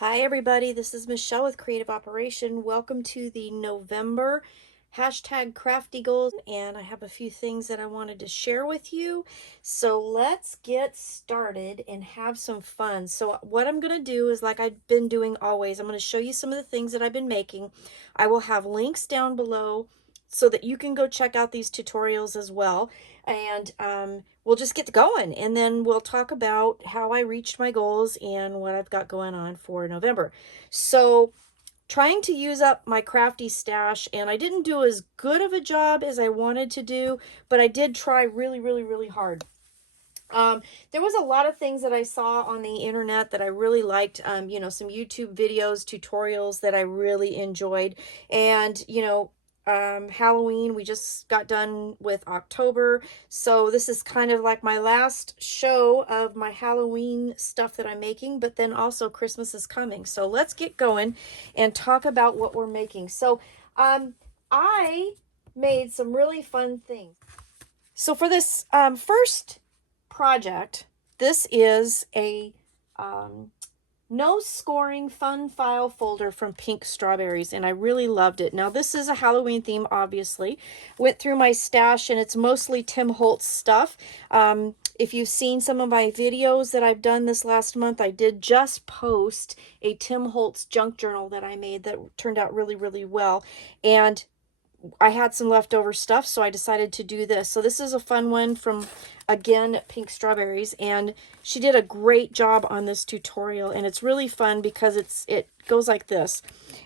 Hi everybody, this is Michelle with Creative Operation. Welcome to the November hashtag crafty goals, and I have a few things that I wanted to share with you. So let's get started and have some fun. So what I'm going to do is, like I've been doing always, I'm going to show you some of the things that I've been making. I will have links down below so that you can go check out these tutorials as well. And we'll just get going, and then we'll talk about how I reached my goals and what I've got going on for November. So trying to use up my crafty stash, and I didn't do as good of a job as I wanted to do, but I did try really hard. There was a lot of things that I saw on the internet that I really liked, you know, some YouTube videos, tutorials that I really enjoyed. And, Halloween, we just got done with October. So this is kind of like my last show of my Halloween stuff that I'm making, but then also Christmas is coming. So let's get going and talk about what we're making. So, I made some really fun things. So for this first project, this is a no scoring fun file folder from Pink Strawberries, and I really loved it. Now this is a Halloween theme, obviously. Went through my stash, and it's mostly Tim Holtz stuff. If you've seen some of my videos that I've done this last month, I did just post a Tim Holtz junk journal that I made that turned out really well, and I had some leftover stuff, so I decided to do this. So this is a fun one from, again, Pink Strawberries, and she did a great job on this tutorial, and it's really fun because it goes like this,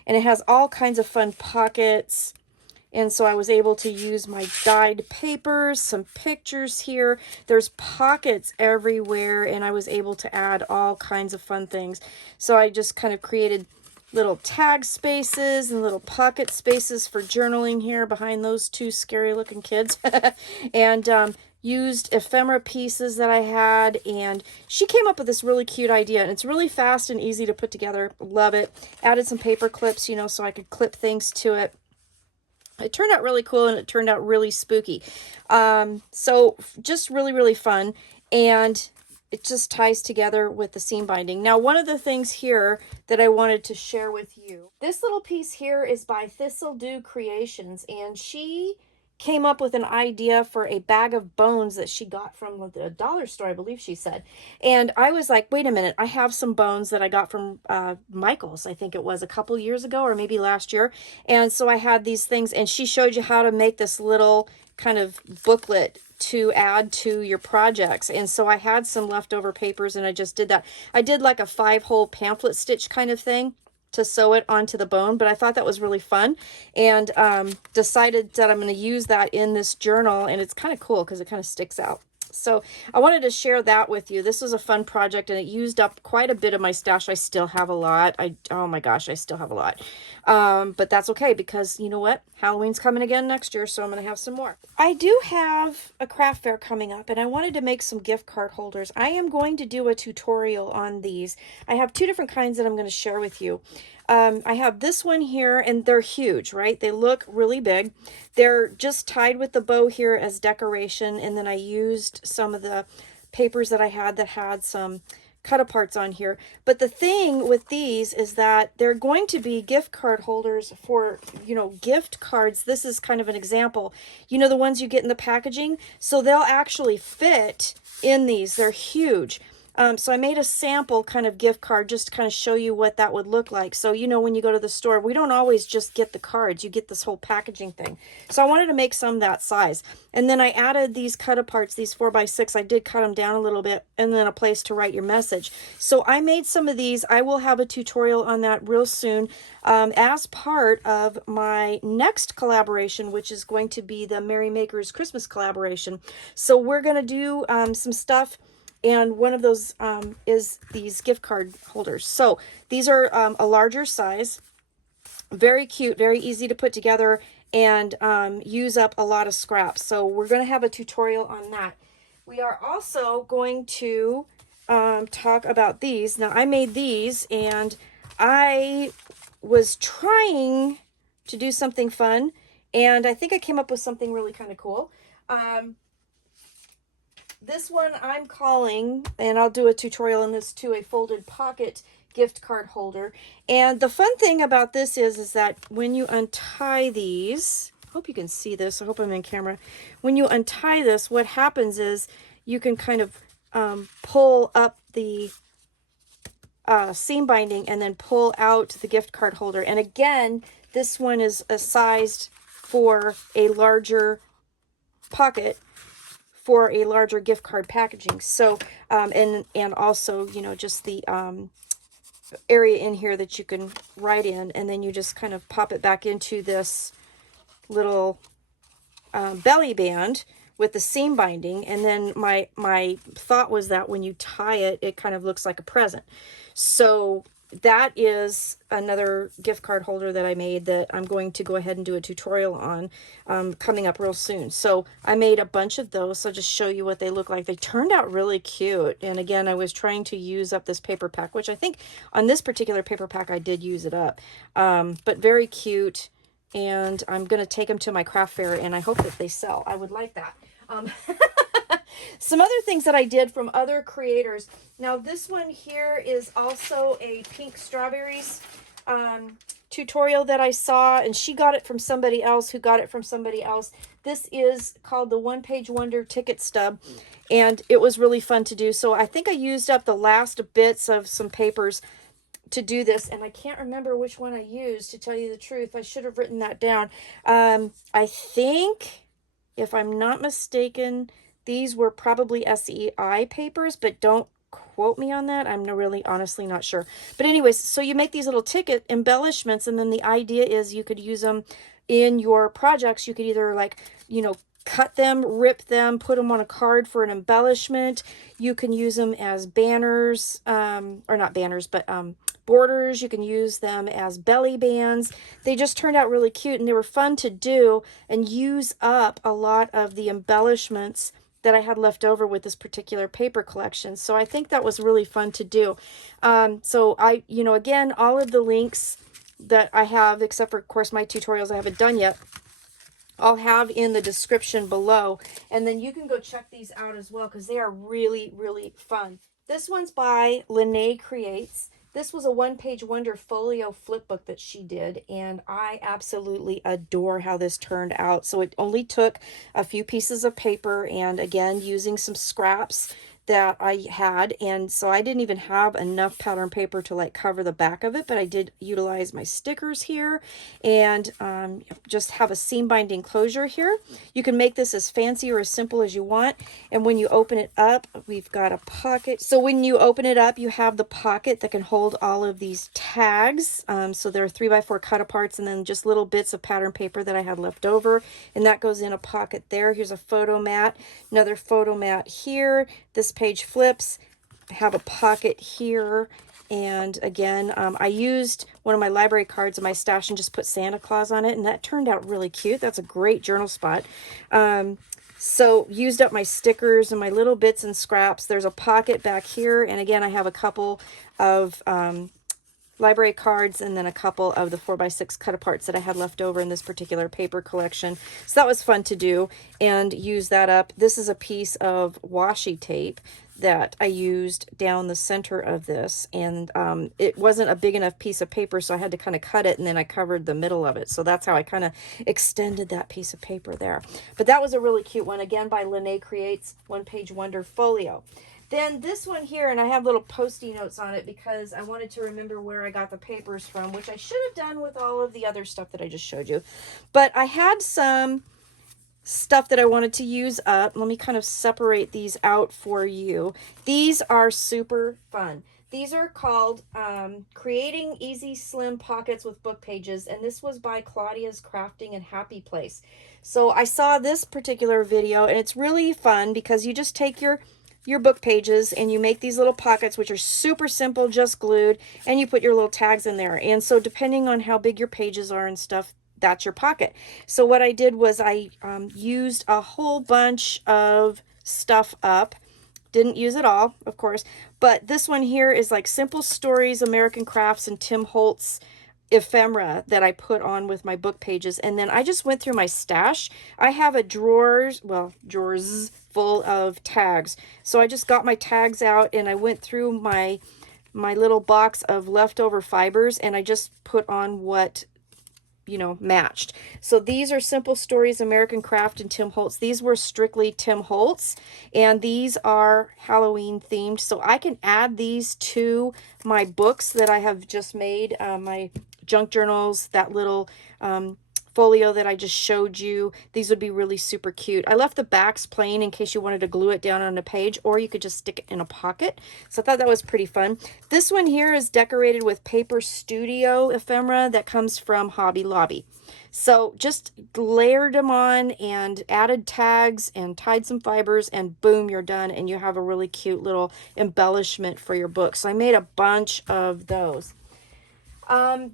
and it has all kinds of fun pockets. And so I was able to use my dyed papers, some pictures here. There's pockets everywhere, and I was able to add all kinds of fun things. So I just kind of created little tag spaces and little pocket spaces for journaling here behind those two scary looking kids. And used ephemera pieces that I had, and she came up with this really cute idea, and it's really fast and easy to put together. Love it. Added some paper clips, you know, so I could clip things to it. It turned out really cool, and it turned out really spooky. So just really fun, and it just ties together with the seam binding. Now, one of the things here that I wanted to share with you, this little piece here is by Thistledew Creations, and she came up with an idea for a bag of bones that she got from the dollar store, I believe she said. And I was like, wait a minute, I have some bones that I got from Michael's, I think it was a couple years ago, or maybe last year. And so I had these things, and she showed you how to make this little kind of booklet to add to your projects. And so I had some leftover papers, and I just did that. I did like a 5-hole pamphlet stitch kind of thing to sew it onto the bone, but I thought that was really fun, and decided that I'm going to use that in this journal, and it's kind of cool because it kind of sticks out. So I wanted to share that with you. This was a fun project, and it used up quite a bit of my stash. I still have a lot. Oh my gosh, I still have a lot. But that's okay, because you know what? Halloween's coming again next year, so I'm going to have some more. I do have a craft fair coming up, and I wanted to make some gift card holders. I am going to do a tutorial on these. I have two different kinds that I'm going to share with you. I have this one here, and they're huge, right? They look really big. They're just tied with the bow here as decoration, and then I used some of the papers that I had that had some cut aparts on here. But the thing with these is that they're going to be gift card holders for, you know, gift cards. This is kind of an example, you know, the ones you get in the packaging. So they'll actually fit in these. They're huge. So I made a sample kind of gift card just to kind of show you what that would look like. So, you know, when you go to the store, we don't always just get the cards. You get this whole packaging thing. So I wanted to make some that size. And then I added these cut aparts, these 4x6. I did cut them down a little bit, and then a place to write your message. So I made some of these. I will have a tutorial on that real soon as part of my next collaboration, which is going to be the Merry Makers Christmas collaboration. So we're going to do some stuff, and one of those is these gift card holders. So these are a larger size, very cute, very easy to put together, and use up a lot of scraps. So we're going to have a tutorial on that. We are also going to talk about these. Now, I made these, and I was trying to do something fun, and I think I came up with something really kind of cool. This one I'm calling, and I'll do a tutorial on this too, a folded pocket gift card holder. And the fun thing about this is that when you untie these, I hope you can see this, I hope I'm in camera. When you untie this, what happens is you can kind of pull up the seam binding and then pull out the gift card holder. And again, this one is sized for a larger pocket, for a larger gift card packaging. So and also, you know, just the area in here that you can write in, and then you just kind of pop it back into this little belly band with the seam binding. And then my thought was that when you tie it, it kind of looks like a present. So that is another gift card holder that I made that I'm going to go ahead and do a tutorial on coming up real soon. So I made a bunch of those, so I'll just show you what they look like. They turned out really cute. And again, I was trying to use up this paper pack, which I think on this particular paper pack I did use it up. But very cute. And I'm going to take them to my craft fair, and I hope that they sell. I would like that. Some other things that I did from other creators. Now this one here is also a pink strawberries tutorial that I saw, and she got it from somebody else who got it from somebody else. This is called the One Page Wonder ticket stub, and it was really fun to do. So I think I used up the last bits of some papers to do this, and I can't remember which one I used, to tell you the truth. I should have written that down. I think, if I'm not mistaken, these were probably SEI papers, but don't quote me on that. I'm really honestly not sure. But anyways, so you make these little ticket embellishments, and then the idea is you could use them in your projects. You could either, like, you know, cut them, rip them, put them on a card for an embellishment. You can use them as banners, or not banners, but borders. You can use them as belly bands. They just turned out really cute, and they were fun to do and use up a lot of the embellishments that I had left over with this particular paper collection. So I think that was really fun to do. So I, you know, again, all of the links that I have, except for, of course, my tutorials I haven't done yet, I'll have in the description below. And then you can go check these out as well, because they are really, really fun. This one's by Lene Creates. This was a one-page wonder folio flipbook that she did, and I absolutely adore how this turned out. So it only took a few pieces of paper, and again, using some scraps that I had, and so I didn't even have enough pattern paper to like cover the back of it, but I did utilize my stickers here, and just have a seam binding closure here. You can make this as fancy or as simple as you want, and when you open it up, we've got a pocket. So when you open it up, you have the pocket that can hold all of these tags. So there are 3x4 cut aparts, and then just little bits of pattern paper that I had left over, and that goes in a pocket there. Here's a photo mat, another photo mat here. This page flips. I have a pocket here, and again, I used one of my library cards in my stash and just put Santa Claus on it, and that turned out really cute. That's a great journal spot. So used up my stickers and my little bits and scraps. There's a pocket back here, and again, I have a couple of library cards, and then a couple of the 4x6 cut aparts that I had left over in this particular paper collection. So that was fun to do and use that up. This is a piece of washi tape that I used down the center of this, and it wasn't a big enough piece of paper, so I had to kind of cut it, and then I covered the middle of it. So that's how I kind of extended that piece of paper there. But that was a really cute one, again by Lene Creates, One Page Wonder Folio. Then this one here, and I have little post-it notes on it because I wanted to remember where I got the papers from, which I should have done with all of the other stuff that I just showed you. But I had some stuff that I wanted to use up. Let me kind of separate these out for you. These are super fun. These are called Creating Easy Slim Pockets with Book Pages, and this was by Claudia's Crafting and Happy Place. So I saw this particular video, and it's really fun because you just take your book pages and you make these little pockets, which are super simple, just glued, and you put your little tags in there. And so depending on how big your pages are and stuff, that's your pocket. So what I did was I used a whole bunch of stuff up. Didn't use it all, of course, but this one here is like Simple Stories, American Crafts, and Tim Holtz ephemera that I put on with my book pages. And then I just went through my stash. I have a drawers full of tags. So I just got my tags out and I went through my my little box of leftover fibers, and I just put on what, you know, matched. So these are Simple Stories, American Craft, and Tim Holtz. These were strictly Tim Holtz, and these are Halloween themed. So I can add these to my books that I have just made, my junk journals, that little folio that I just showed you. These would be really super cute. I left the backs plain in case you wanted to glue it down on a page, or you could just stick it in a pocket. So I thought that was pretty fun. This one here is decorated with Paper Studio ephemera that comes from Hobby Lobby. So just layered them on and added tags and tied some fibers, and boom, you're done, and you have a really cute little embellishment for your book. So I made a bunch of those.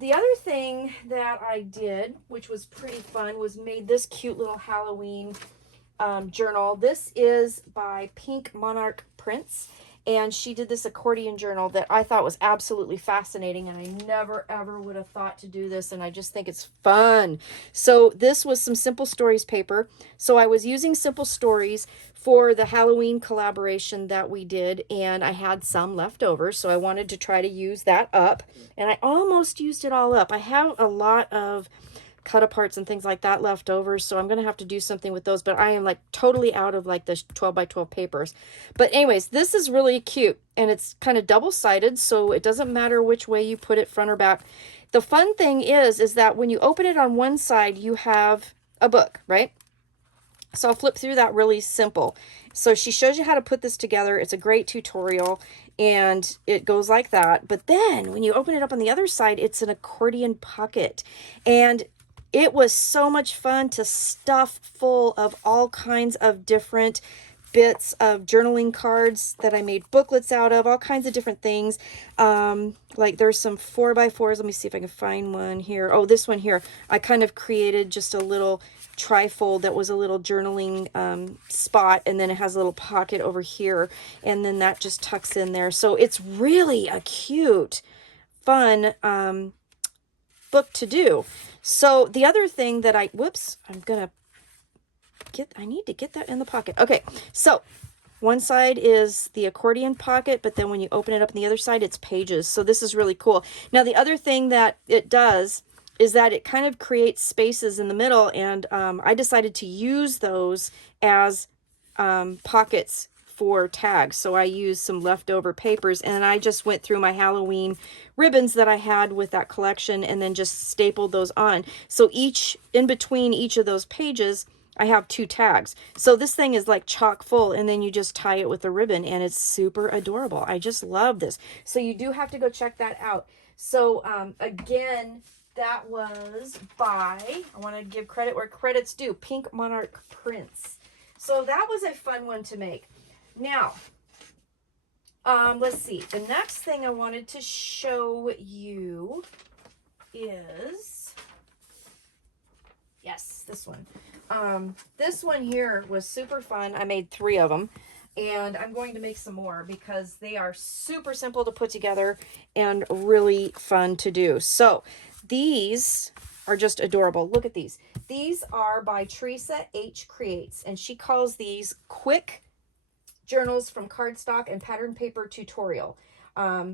The other thing that I did, which was pretty fun, was made this cute little Halloween journal. This is by Pink Monarch Prints, and she did this accordion journal that I thought was absolutely fascinating, and I never ever would have thought to do this, and I just think it's fun. So this was some Simple Stories paper. So I was using Simple Stories for the Halloween collaboration that we did, and I had some left over, so I wanted to try to use that up, and I almost used it all up. I have a lot of cut aparts and things like that left over, so I'm gonna have to do something with those, but I am like totally out of like the 12 by 12 papers. But anyways, this is really cute, and it's kind of double-sided, so it doesn't matter which way you put it, front or back. The fun thing is that when you open it on one side, you have a book, right? So I'll flip through that really simple. So she shows you how to put this together. It's a great tutorial, and it goes like that. But then when you open it up on the other side, it's an accordion pocket, and it was so much fun to stuff full of all kinds of different bits of journaling cards that I made booklets out of, all kinds of different things. Like there's some 4x4s. Let me see if I can find one here. Oh, this one here. I kind of created just a little trifold that was a little journaling spot, and then it has a little pocket over here, and then that just tucks in there. So it's really a cute, fun book to do. So the other thing that I need to get that in the pocket. Okay, so one side is the accordion pocket, but then when you open it up on the other side, it's pages. So this is really cool. Now the other thing that it does is that it kind of creates spaces in the middle, and I decided to use those as pockets for tags. So I used some leftover papers, and I just went through my Halloween ribbons that I had with that collection and then just stapled those on. So in between each of those pages, I have 2 tags. So this thing is like chock full, and then you just tie it with a ribbon, and it's super adorable. I just love this. So you do have to go check that out. So again, that was by, I want to give credit where credit's due, Pink Monarch Prints. So that was a fun one to make. Now, let's see. The next thing I wanted to show you is, yes, this one. This one here was super fun. I made 3 of them, and I'm going to make some more because they are super simple to put together and really fun to do. So these are just adorable. Look at these. These are by Teresa H. Creates, and she calls these quick journals from cardstock and pattern paper tutorial.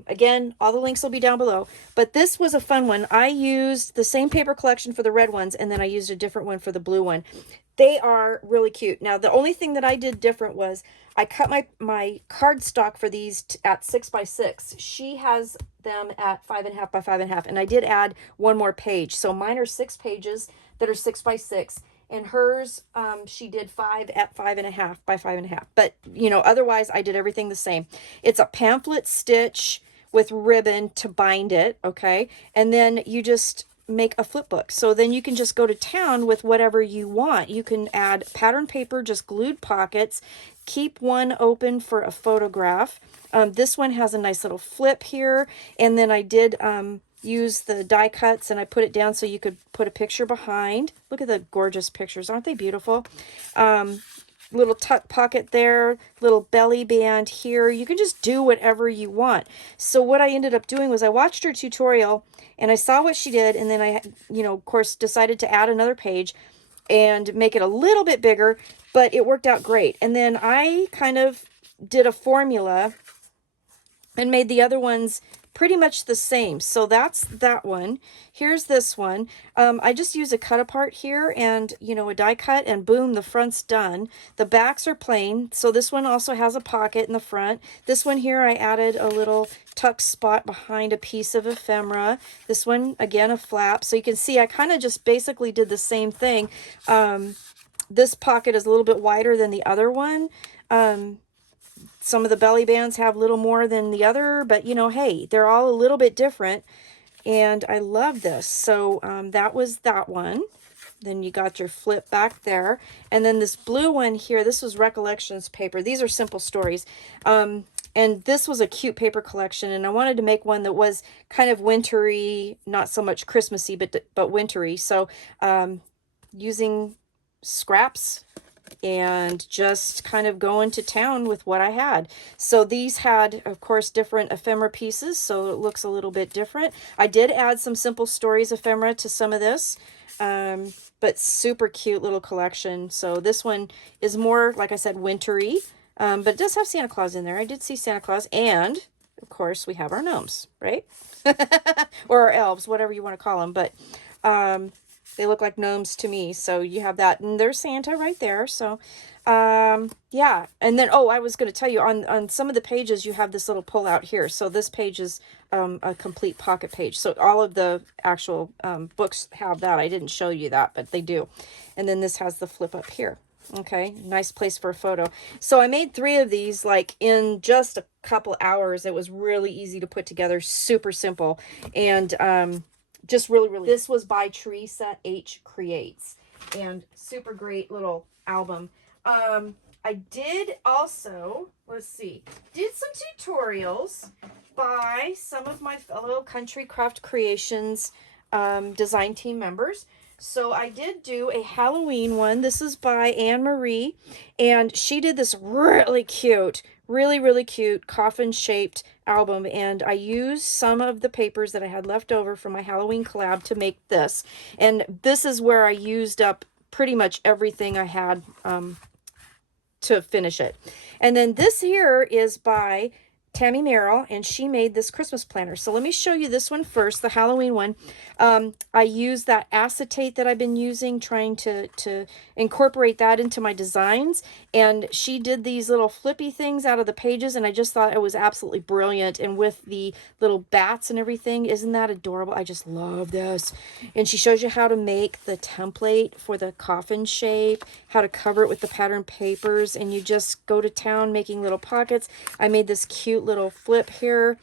Again, all the links will be down below, but this was a fun one. I used the same paper collection for the red ones, and then I used a different one for the blue one. They are really cute. Now, the only thing that I did different was I cut my cardstock for these at 6x6. She has them at 5.5 by 5.5, and I did add one more page. So mine are 6 pages that are 6x6. And hers, she did 5 at 5.5 by 5.5. But, you know, otherwise I did everything the same. It's a pamphlet stitch with ribbon to bind it, okay? And then you just make a flipbook. So then you can just go to town with whatever you want. You can add pattern paper, just glued pockets, keep one open for a photograph. This one has a nice little flip here. And then I did use the die cuts, and I put it down so you could put a picture behind. Look at the gorgeous pictures. Aren't they beautiful? Little tuck pocket there, little belly band here. You can just do whatever you want. So what I ended up doing was I watched her tutorial, and I saw what she did, and then I, you know, of course, decided to add another page and make it a little bit bigger, but it worked out great. And then I kind of did a formula and made the other ones pretty much the same. So that's that one. Here's this one. I just use a cut apart here and, you know, a die cut, and boom, the front's done. The backs are plain. So this one also has a pocket in the front. This one here, I added a little tuck spot behind a piece of ephemera. This one, again, a flap. So you can see I kind of just basically did the same thing. This pocket is a little bit wider than the other one. Some of the belly bands have a little more than the other, but you know, hey, they're all a little bit different, and I love this. So that was that one. Then you got your flip back there, and then this blue one here, this was Recollections paper. These are simple stories, and this was a cute paper collection, and I wanted to make one that was kind of wintry, not so much Christmassy, but wintry. So using scraps and just kind of going to town with what I had. So these had, of course, different ephemera pieces, so it looks a little bit different. I did add some Simple Stories ephemera to some of this, but super cute little collection. So this one is more, like I said, wintry, but it does have Santa Claus in there. I did see Santa Claus, and of course we have our gnomes, right? Or our elves, whatever you want to call them, but they look like gnomes to me. So you have that, and there's Santa right there. So yeah, and then I was going to tell you, on some of the pages you have this little pull out here. So this page is a complete pocket page. So all of the actual books have that. I didn't show you that, but they do. And then this has the flip up here. Okay, nice place for a photo. So I made 3 of these like in just a couple hours. It was really easy to put together, super simple, and just really, this was by Teresa H. Creates, and super great little album. I did also, let's see, did some tutorials by some of my fellow Country Craft Creations design team members. So I did do a Halloween one. This is by Anne Marie, and she did this really cute, really cute coffin-shaped album, and I used some of the papers that I had left over from my Halloween collab to make this. And this is where I used up pretty much everything I had to finish it. And then this here is by Tammy Merrill, and she made this Christmas planner. So let me show you this one first, the Halloween one. I use that acetate that I've been using, trying to incorporate that into my designs. And she did these little flippy things out of the pages, and I just thought it was absolutely brilliant. And with the little bats and everything, isn't that adorable? I just love this. And she shows you how to make the template for the coffin shape, how to cover it with the pattern papers, and you just go to town making little pockets. I made this cute little flip here,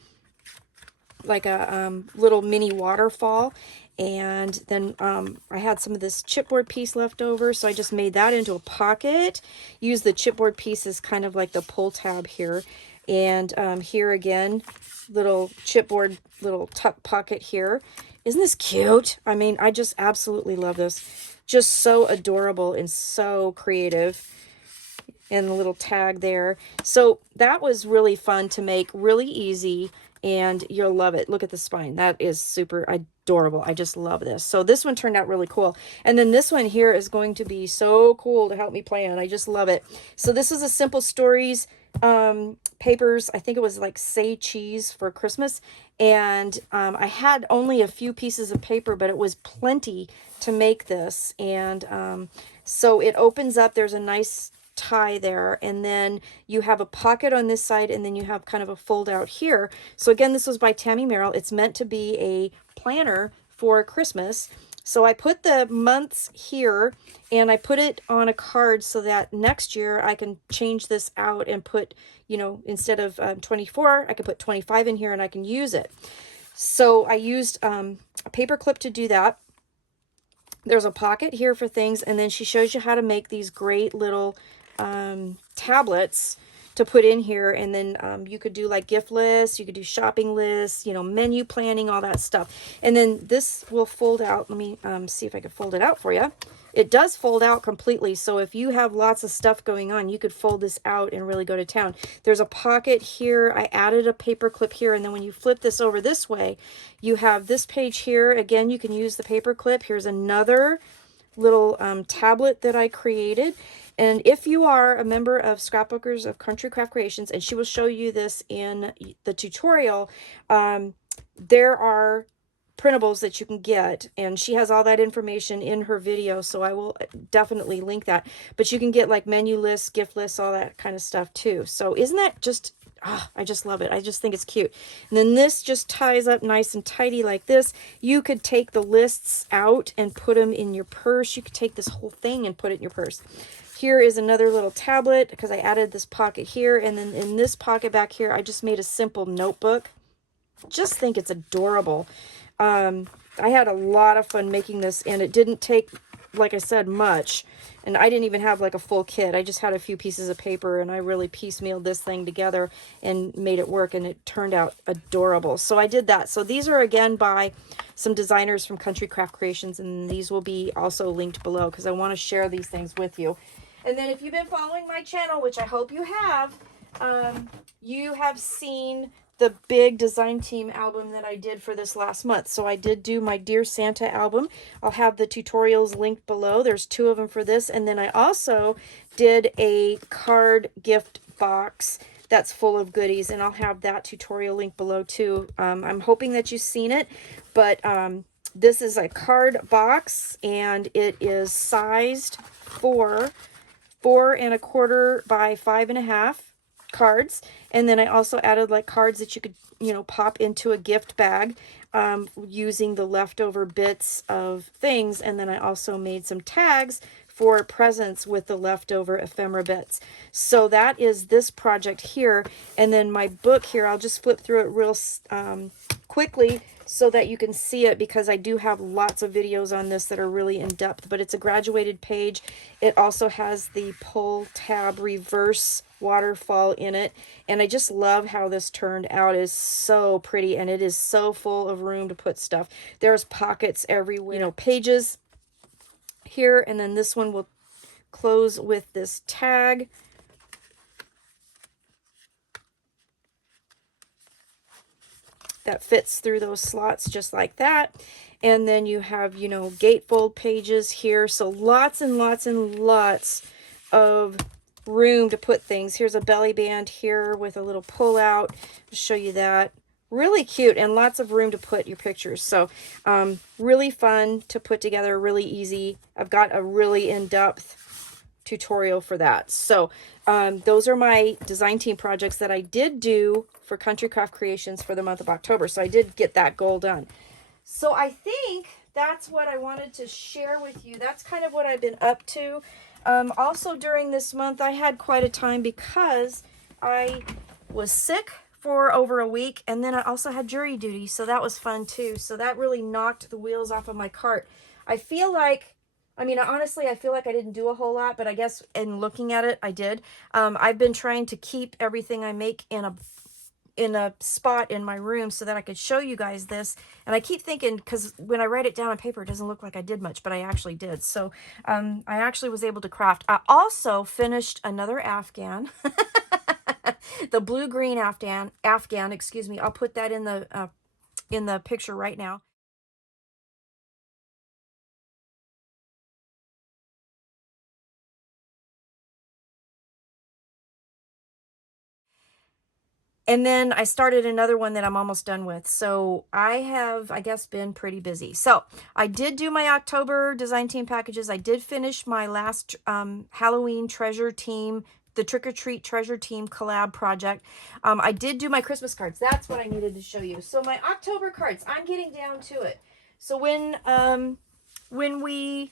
like a little mini waterfall. And then I had some of this chipboard piece left over, so I just made that into a pocket. Use the chipboard piece as kind of like the pull tab here. And here again, little chipboard, little tuck pocket here. Isn't this cute? I mean, I just absolutely love this. Just so adorable and so creative. And the little tag there. So that was really fun to make, really easy, and you'll love it. Look at the spine. That is super adorable. I just love this. So this one turned out really cool. And then this one here is going to be so cool to help me plan. I just love it. So this is a Simple Stories papers. I think it was like Say Cheese for Christmas. And I had only a few pieces of paper, but it was plenty to make this. And so it opens up. There's a nice tie there, and then you have a pocket on this side, and then you have kind of a fold out here. So again, this was by Tammy Merrill. It's meant to be a planner for Christmas. So I put the months here, and I put it on a card so that next year I can change this out and put, you know, instead of 24, I could put 25 in here and I can use it. So I used a paper clip to do that. There's a pocket here for things, and then she shows you how to make these great little tablets to put in here. And then you could do like gift lists, you could do shopping lists, you know, menu planning, all that stuff. And then this will fold out. Let me see if I can fold it out for you. It does fold out completely. So if you have lots of stuff going on, you could fold this out and really go to town. There's a pocket here. I added a paper clip here. And then when you flip this over this way, you have this page here. Again, you can use the paper clip. Here's another little tablet that I created. And if you are a member of Scrapbookers of Country Craft Creations, and she will show you this in the tutorial, there are printables that you can get, and she has all that information in her video, so I will definitely link that. But you can get like menu lists, gift lists, all that kind of stuff too. So isn't that just, I just love it. I just think it's cute. And then this just ties up nice and tidy like this. You could take the lists out and put them in your purse. You could take this whole thing and put it in your purse. Here is another little tablet because I added this pocket here, and then in this pocket back here I just made a simple notebook. Just think it's adorable. I had a lot of fun making this, and it didn't take, like I said, much. And I didn't even have like a full kit. I just had a few pieces of paper, and I really piecemealed this thing together and made it work, and it turned out adorable. So I did that. So these are again by some designers from Country Craft Creations, and these will be also linked below because I want to share these things with you. And then if you've been following my channel, which I hope you have seen the big design team album that I did for this last month. So I did do my Dear Santa album. I'll have the tutorials linked below. There's 2 of them for this. And then I also did a card gift box that's full of goodies, and I'll have that tutorial linked below too. I'm hoping that you've seen it, but this is a card box, and it is sized for 4 1/4 by 5 1/2 cards. And then I also added like cards that you could, you know, pop into a gift bag using the leftover bits of things. And then I also made some tags for presents with the leftover ephemera bits. So that is this project here. And then my book here, I'll just flip through it real quickly so that you can see it, because I do have lots of videos on this that are really in depth, but it's a graduated page. It also has the pull tab reverse waterfall in it, and I just love how this turned out. It is so pretty, and it is so full of room to put stuff. There's pockets everywhere, you know, pages here, and then this one will close with this tag. That fits through those slots just like that. And then you have, you know, gatefold pages here. So lots and lots and lots of room to put things. Here's a belly band here with a little pull out. I'll show you that. Really cute, and lots of room to put your pictures. So really fun to put together, really easy. I've got a really in-depth tutorial for that. So those are my design team projects that I did do for Country Craft Creations for the month of October. So I did get that goal done. So I think that's what I wanted to share with you. That's kind of what I've been up to. Also during this month, I had quite a time because I was sick for over a week, and then I also had jury duty, so that was fun too. So that really knocked the wheels off of my cart. I feel like, I mean, honestly, I feel like I didn't do a whole lot, but I guess in looking at it, I did. I've been trying to keep everything I make in a spot in my room so that I could show you guys this. And I keep thinking, because when I write it down on paper, it doesn't look like I did much, but I actually did. So I actually was able to craft. I also finished another Afghan. The blue-green Afghan, excuse me. I'll put that in the picture right now. And then I started another one that I'm almost done with. So I have, I guess, been pretty busy. So I did do my October design team packages. I did finish my last Halloween treasure team, the Trick or Treat treasure team collab project. I did do my Christmas cards. That's what I needed to show you. So my October cards, I'm getting down to it. So when we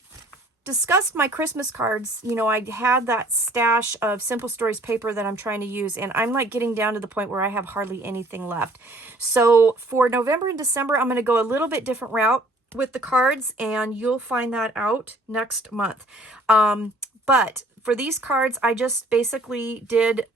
discussed my Christmas cards, you know, I had that stash of Simple Stories paper that I'm trying to use, and I'm like getting down to the point where I have hardly anything left. So for November and December, I'm going to go a little bit different route with the cards, and you'll find that out next month. But for these cards, I just basically did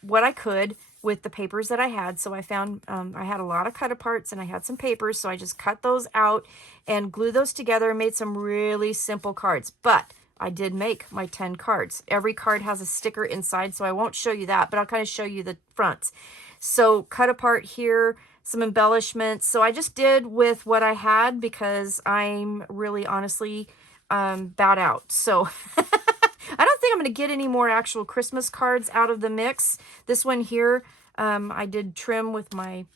what I could with the papers that I had. So I found I had a lot of cut aparts, and I had some papers, so I just cut those out and glued those together and made some really simple cards. But I did make my 10 cards. Every card has a sticker inside, so I won't show you that, but I'll kind of show you the fronts. So cut apart here, some embellishments. So I just did with what I had because I'm really honestly bowed out. So I don't think think I'm going to get any more actual Christmas cards out of the mix. This one here, I did trim with my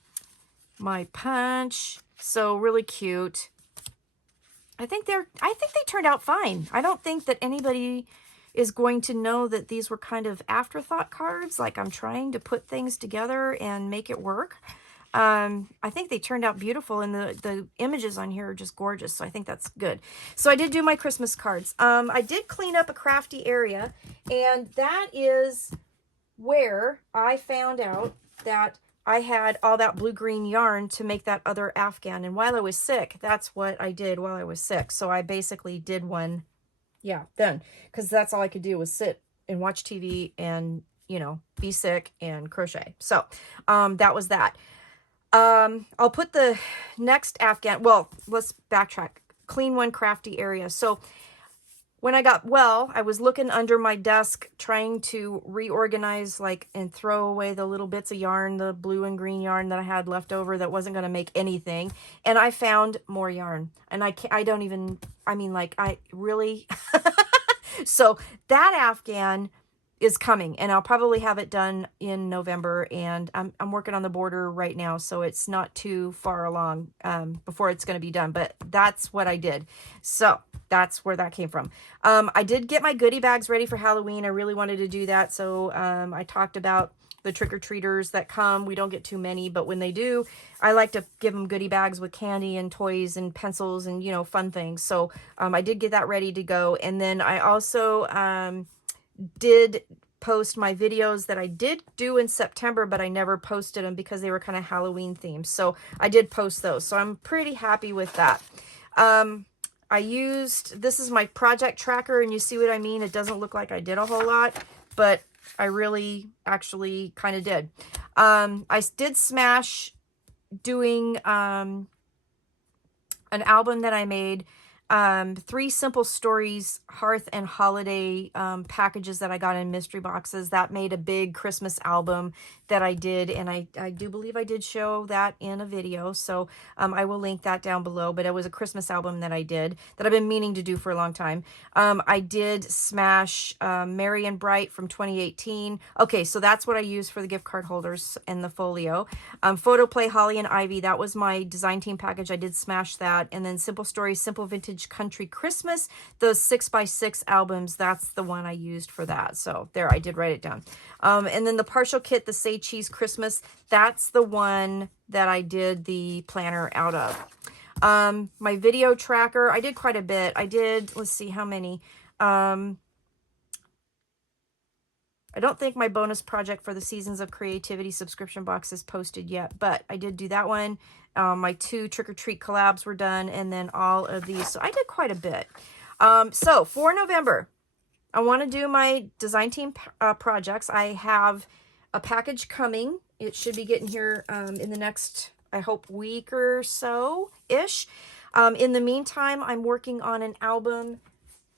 punch. So really cute. I think they turned out fine. I don't think that anybody is going to know that these were kind of afterthought cards. Like I'm trying to put things together and make it work. I think they turned out beautiful, and the images on here are just gorgeous. So I think that's good. So I did do my Christmas cards. I did clean up a crafty area, and that is where I found out that I had all that blue-green yarn to make that other Afghan. And while I was sick, that's what I did while I was sick. So I basically did one, yeah, then, because that's all I could do was sit and watch TV and, you know, be sick and crochet. So that was that. I'll put the next Afghan, well, let's backtrack. Clean one crafty area. So when I got well, I was looking under my desk trying to reorganize and throw away the little bits of yarn, the blue and green yarn that I had left over that wasn't going to make anything. And I found more yarn. And I really, so that Afghan is coming, and I'll probably have it done in November, and I'm working on the border right now, so it's not too far along before it's going to be done, but that's what I did. So that's where that came from. I did get my goodie bags ready for Halloween. I really wanted to do that, so I talked about the trick-or-treaters that come. We don't get too many, but when they do, I like to give them goodie bags with candy and toys and pencils and, you know, fun things. So I did get that ready to go, and then I also did post my videos that I did do in September, but I never posted them because they were kind of Halloween themed. So I did post those. So I'm pretty happy with that. This is my project tracker, and you see what I mean? It doesn't look like I did a whole lot, but I really actually kind of did. I did smash doing an album that I made, 3 Simple Stories Hearth and Holiday packages that I got in mystery boxes. That made a big Christmas album that I did, and I do believe I did show that in a video, so I will link that down below. But it was a Christmas album that I did that I've been meaning to do for a long time. I did smash Merry and Bright from 2018. Okay, so that's what I used for the gift card holders and the folio. Photo Play Holly and Ivy, that was my design team package. I did smash that. And then Simple Stories Simple Vintage Country Christmas, those 6x6 albums, that's the one I used for that. So there, I did write it down. And then the partial kit, the Say Cheese Christmas, that's the one that I did the planner out of. My video tracker, I did quite a bit. I did, let's see how many. I don't think my bonus project for the Seasons of Creativity subscription box is posted yet, but I did do that one. My 2 trick-or-treat collabs were done, and then all of these. So I did quite a bit. So for November, I want to do my design team projects. I have a package coming. It should be getting here in the next, I hope, week or so-ish. In the meantime, I'm working on an album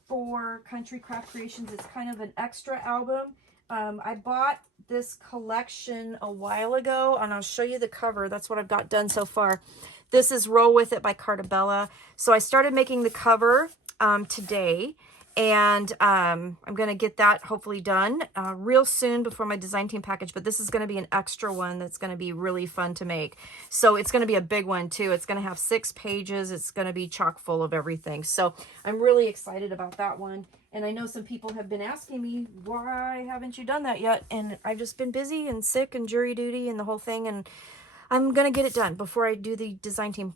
for Country Craft Creations. It's kind of an extra album. I bought this collection a while ago, and I'll show you the cover. That's what I've got done so far. This is Roll With It by Cartabella. So I started making the cover today, and I'm going to get that hopefully done real soon before my design team package, but this is going to be an extra one that's going to be really fun to make. So it's going to be a big one too. It's going to have 6 pages. It's going to be chock full of everything. So I'm really excited about that one. And I know some people have been asking me, why haven't you done that yet? And I've just been busy and sick and jury duty and the whole thing. And I'm going to get it done before I do the design team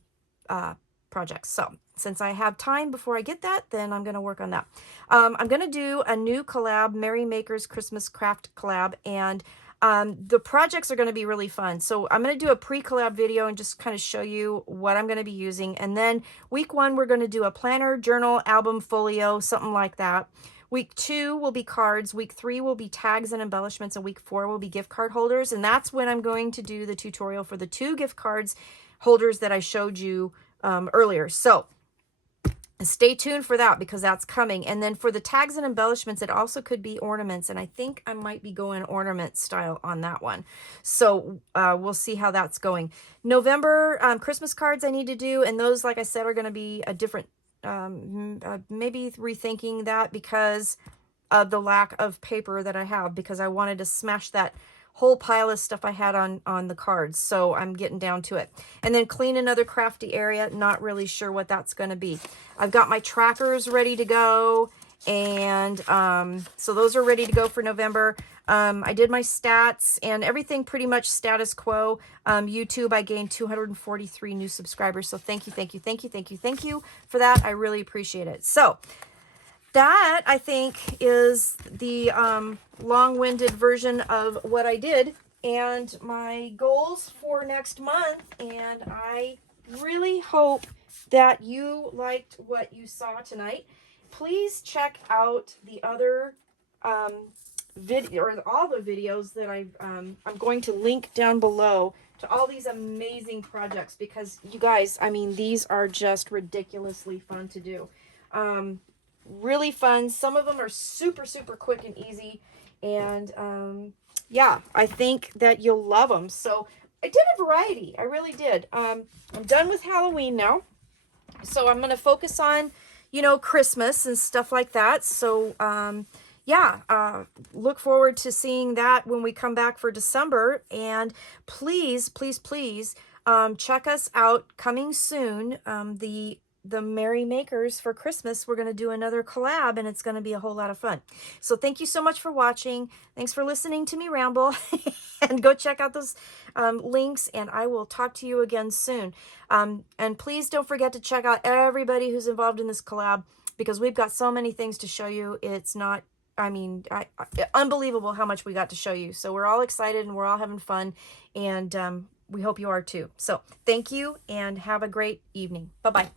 projects. So since I have time before I get that, then I'm going to work on that. I'm going to do a new collab, Merry Makers Christmas Craft collab. And the projects are going to be really fun. So I'm going to do a pre-collab video and just kind of show you what I'm going to be using. And then week 1, we're going to do a planner, journal, album, folio, something like that. Week 2 will be cards. Week 3 will be tags and embellishments. And week 4 will be gift card holders. And that's when I'm going to do the tutorial for the 2 gift cards holders that I showed you earlier. So stay tuned for that because that's coming. And then for the tags and embellishments, it also could be ornaments. And I think I might be going ornament style on that one. So we'll see how that's going. November Christmas cards I need to do. And those, like I said, are going to be a different, maybe rethinking that because the lack of paper that I have, because I wanted to smash that whole pile of stuff I had on the cards. So I'm getting down to it. And then clean another crafty area. Not really sure what that's going to be. I've got my trackers ready to go. And so those are ready to go for November. I did my stats and everything pretty much status quo. YouTube, I gained 243 new subscribers. So thank you, thank you, thank you, thank you, thank you for that. I really appreciate it. So that, I think, is the long-winded version of what I did and my goals for next month. And I really hope that you liked what you saw tonight. Please check out the other video, or all the videos that I'm going to link down below to all these amazing projects, because you guys, I mean, these are just ridiculously fun to do. Really fun. Some of them are super, super quick and easy. And yeah, I think that you'll love them. So I did a variety. I really did. I'm done with Halloween now. So I'm going to focus on, you know, Christmas and stuff like that. So yeah, look forward to seeing that when we come back for December. And please, please, please check us out coming soon. The Merry Makers for Christmas, we're going to do another collab, and it's going to be a whole lot of fun. So thank you so much for watching. Thanks for listening to me ramble. And go check out those links, and I will talk to you again soon. And please don't forget to check out everybody who's involved in this collab, because we've got so many things to show you. It's not, I mean, unbelievable how much we got to show you. So we're all excited and we're all having fun, and we hope you are too. So thank you and have a great evening. Bye-bye.